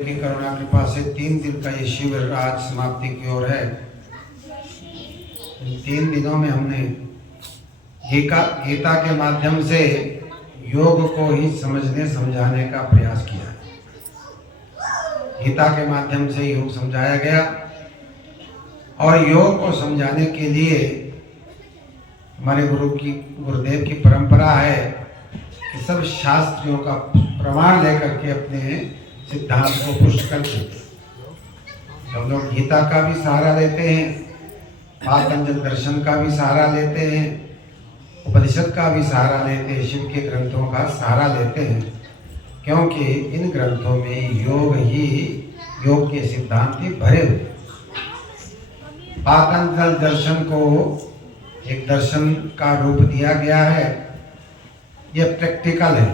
की करुणा कृपा से 3 दिन का ये शिविर आज समाप्ति की ओर है। इन 3 दिनों में हमने गीता के माध्यम से योग को ही समझने समझाने का प्रयास किया। गीता के माध्यम से योग समझाया गया और योग को समझाने के लिए हमारे गुरुदेव की परंपरा है कि सब शास्त्रियों का प्रमाण लेकर के अपने सिद्धांत को पुष्ट करते हैं। हम लोग गीता का भी सहारा लेते हैं, पातंजल दर्शन का भी सहारा लेते हैं, उपनिषद का भी सहारा लेते हैं, शिव के ग्रंथों का सहारा लेते हैं, क्योंकि इन ग्रंथों में योग के सिद्धांत ही भरे हुए। पातंजल दर्शन को एक दर्शन का रूप दिया गया है। यह प्रैक्टिकल है।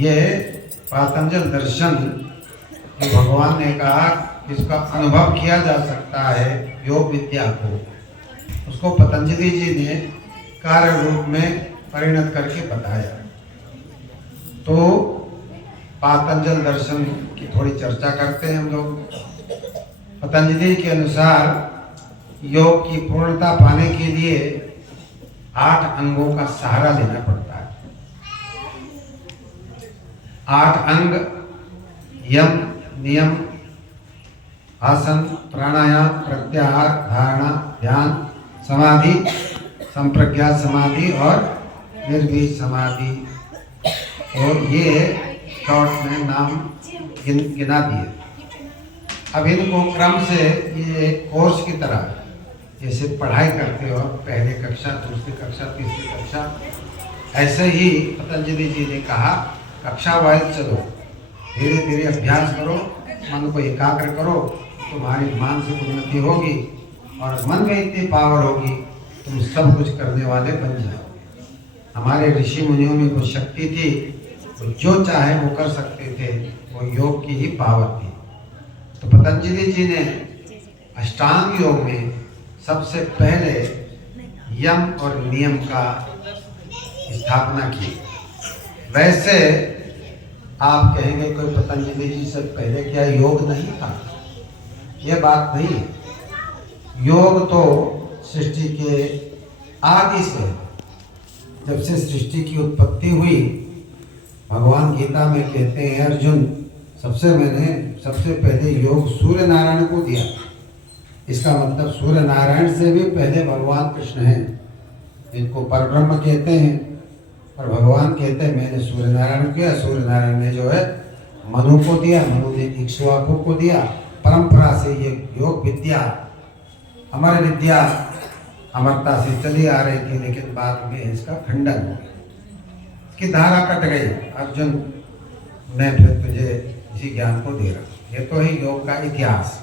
यह पातंजल दर्शन जो भगवान ने कहा इसका अनुभव किया जा सकता है योग विद्या को, उसको पतंजलि जी ने कार्य रूप में परिणत करके बताया। तो पातंजल दर्शन की थोड़ी चर्चा करते हैं हम लोग। पतंजलि के अनुसार योग की पूर्णता पाने के लिए 8 अंगों का सहारा लेना पड़ता है। 8 अंग यम, नियम, आसन, प्राणायाम, प्रत्याहार, धारणा, ध्यान, समाधि, संप्रज्ञात समाधि और निर्बीज समाधि। और ये शॉर्ट में नाम गिना दिए। अब इनको क्रम से ये कोर्स की तरह जैसे पढ़ाई करते हो, पहले कक्षा, दूसरी कक्षा, तीसरी कक्षा, ऐसे ही पतंजलि जी ने कहा कक्षा वाइज चलो, धीरे धीरे अभ्यास करो, मन को एकाग्र करो, तुम्हारी मानसिक उन्नति होगी और मन में इतनी पावर होगी तुम सब कुछ करने वाले बन जाओ। हमारे ऋषि मुनियों में वो शक्ति थी, वो जो चाहे वो कर सकते थे, वो योग की ही पावर थी। तो पतंजलि जी ने अष्टांग योग में सबसे पहले यम और नियम का स्थापना की। वैसे आप कहेंगे कोई पतंजलि जी से पहले क्या योग नहीं था? यह बात नहीं है। योग तो सृष्टि के आदि से, जब से सृष्टि की उत्पत्ति हुई, भगवान गीता में कहते हैं अर्जुन सबसे पहले योग सूर्य नारायण को दिया। इसका मतलब सूर्य नारायण से भी पहले भगवान कृष्ण हैं, इनको परब्रह्म कहते हैं। और भगवान कहते हैं मैंने सूर्य नारायण किया, सूर्य नारायण ने जो है मनु को दिया, मनु ने इक्ष्वाकु को दिया। परंपरा से ये योग विद्या, अमर विद्या अमरता से चली आ रही थी, लेकिन बाद में इसका खंडन हो गया, इसकी धारा कट गई। अर्जुन मैं फिर तुझे इसी ज्ञान को दे रहा हूँ। ये तो है योग का इतिहास।